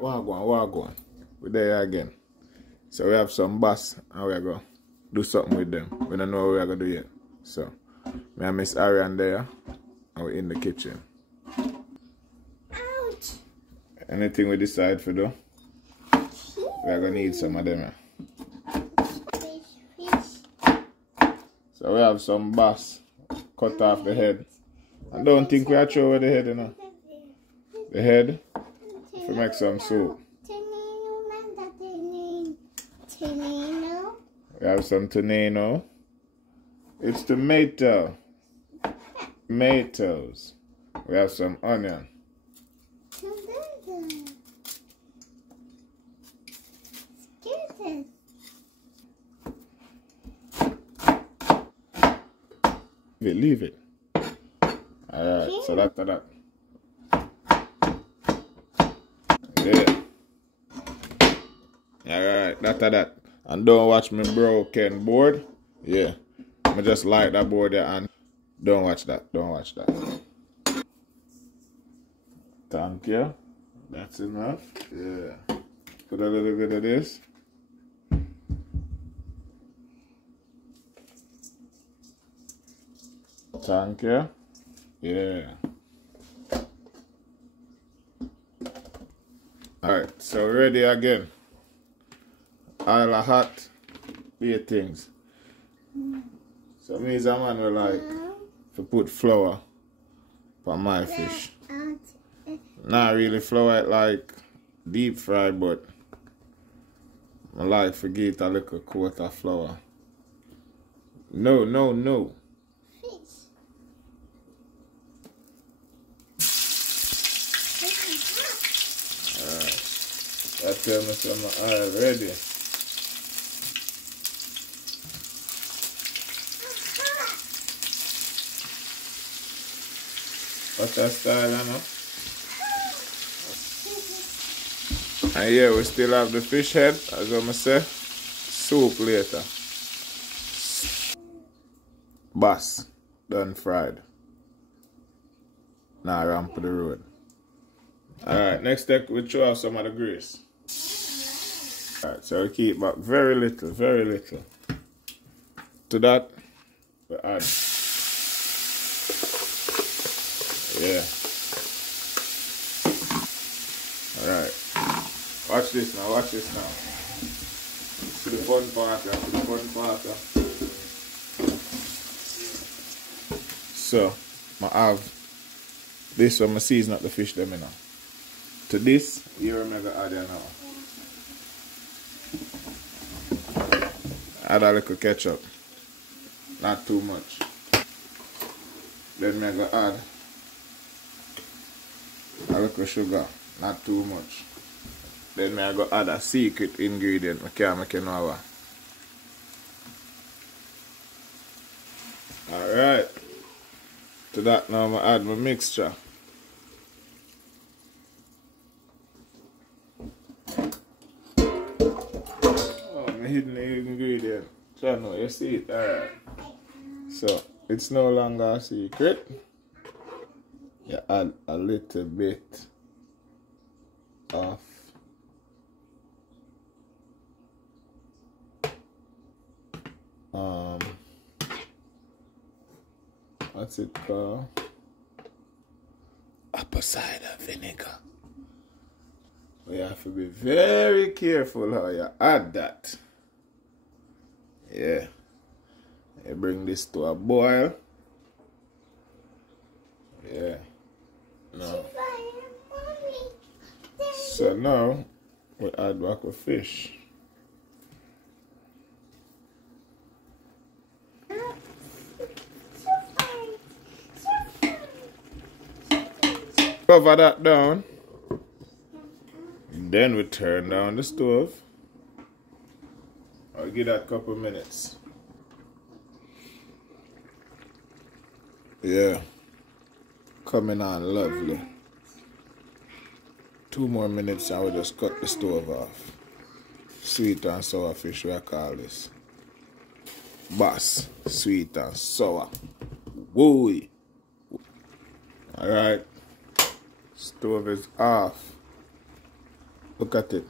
Alright, wagwan. We're there again. So we have some bass and we're going to do something with them. We don't know what we're going to do yet. So, me and Miss Ariane there and we're in the kitchen. Ouch! Anything we decide for do, we're going to need some of them. Fish. So we have some bass cut off the head. I don't think we are throw away the head, you know. The head, if we make some soup. We have some tonino. It's tomato. Tomatoes. We have some onion. Leave it. Alright, so that's that. Yeah. Alright, that's that. And don't watch me broken board. Yeah. I just like that board there and don't watch that. Don't watch that. Thank you. That's enough. Yeah. Put a little bit of this. Thank you. Yeah. Alright, so we're ready again. Oil a hot, be things. So me as a man will like to put flour for my fish. Not really flour it like deep fry, but I like to get a little coat of flour. No. I tell me some oil ready. What's that style, you know? And yeah, we still have the fish head, as I'm say. Soup later. Bass, done fried. Now ramp to the road. Alright, next step we throw out some of the grease. Alright, so we keep back very little. To that, we add. Yeah. Alright. Watch this now. See the fun part. So, I have this one, I season up the fish them now. To this, you're mega add here now. Add a little ketchup. Not too much. Then mega add a little sugar. Not too much. Then I go add a secret ingredient. I can't make it know. Alright. To that now I add my mixture. Hidden ingredient. So now you see it. Alright. So it's no longer a secret. You add a little bit of what's it called? Apple cider vinegar. You have to be very careful how you add that. Yeah. You bring this to a boil. Yeah. No. So now we add back the fish. Cover that down. Then we turn down the stove. I'll give that a couple minutes. Yeah. Coming on lovely. 2 more minutes and we'll just cut the stove off. Sweet and sour fish, we call this. Bass, sweet and sour. Wooey. Alright. Stove is off. Look at it.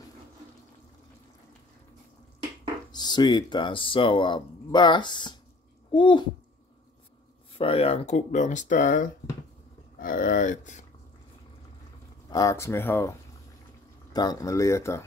Sweet and sour bass. Woo! Fry and cook down style. Alright. Ask me how. Thank me later.